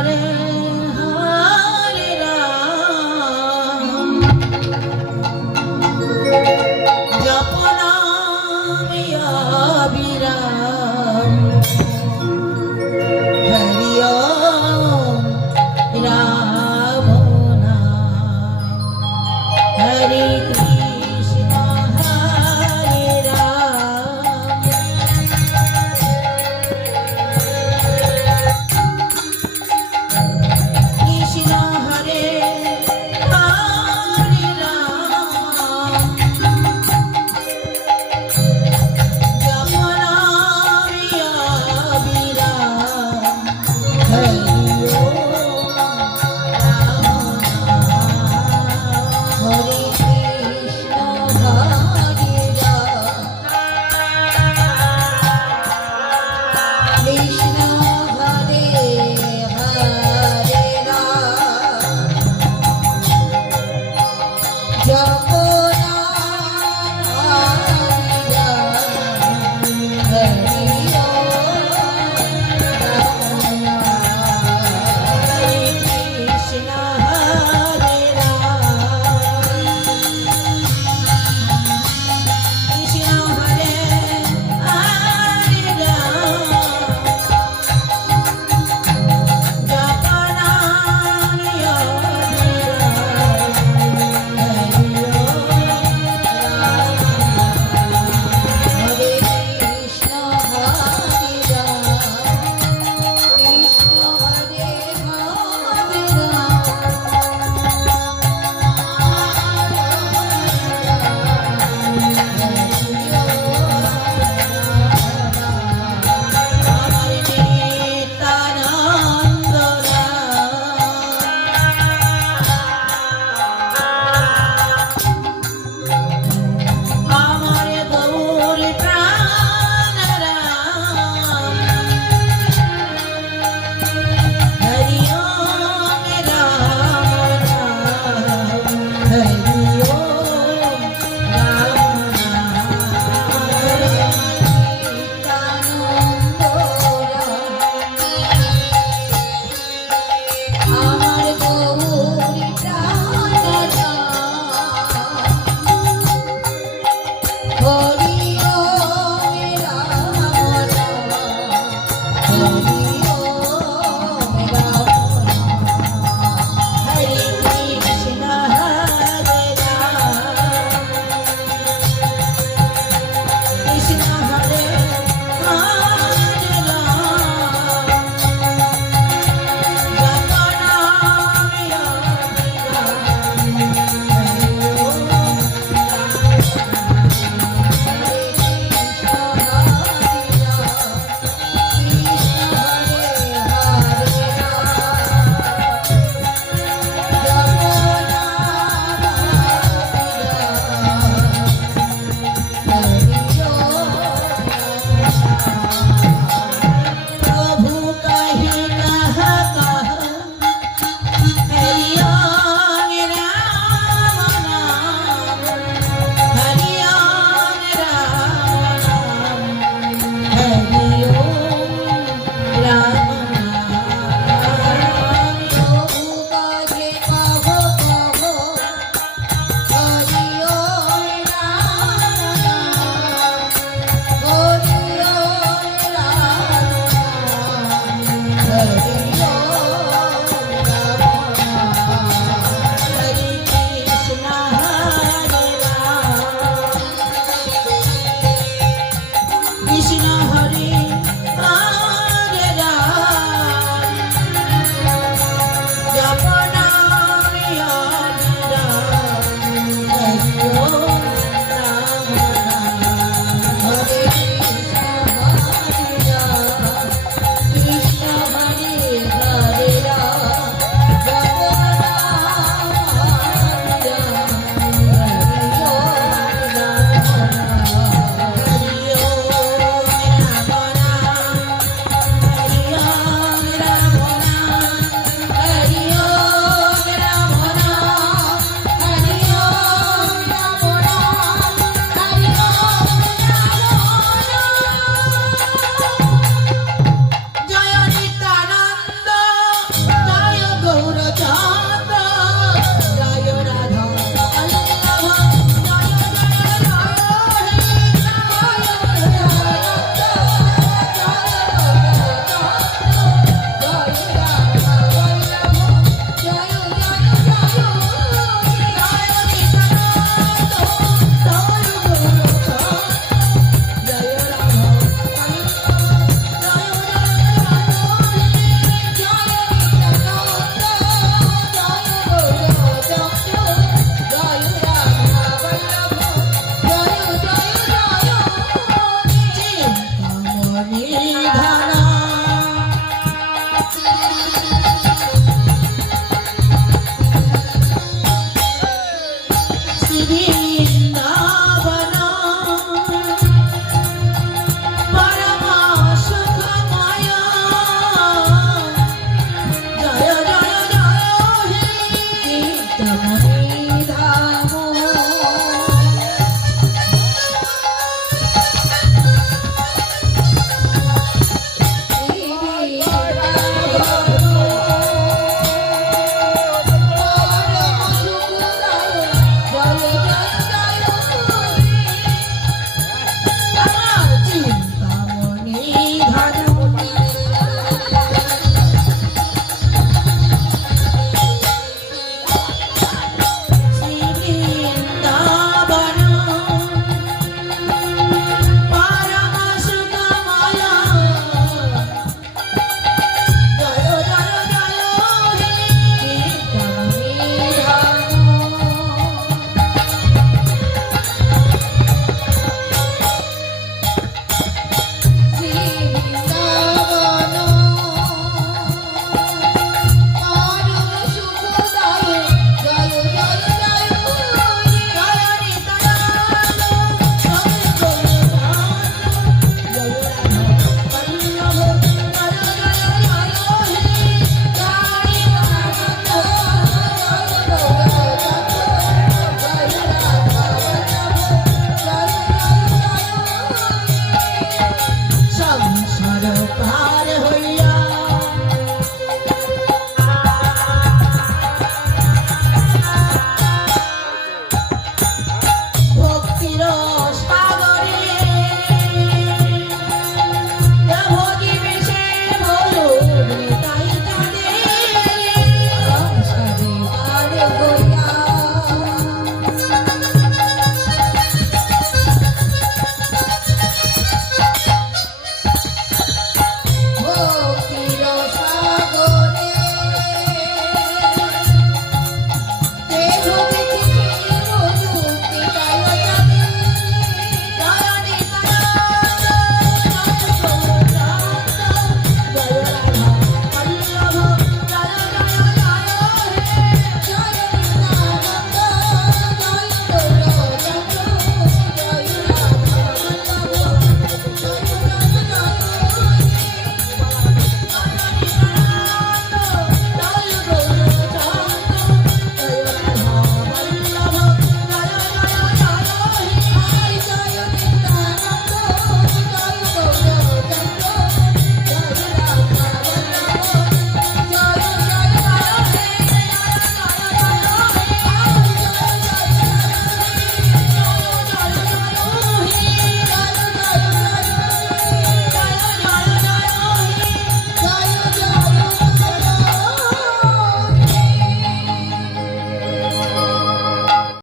I'm not started love.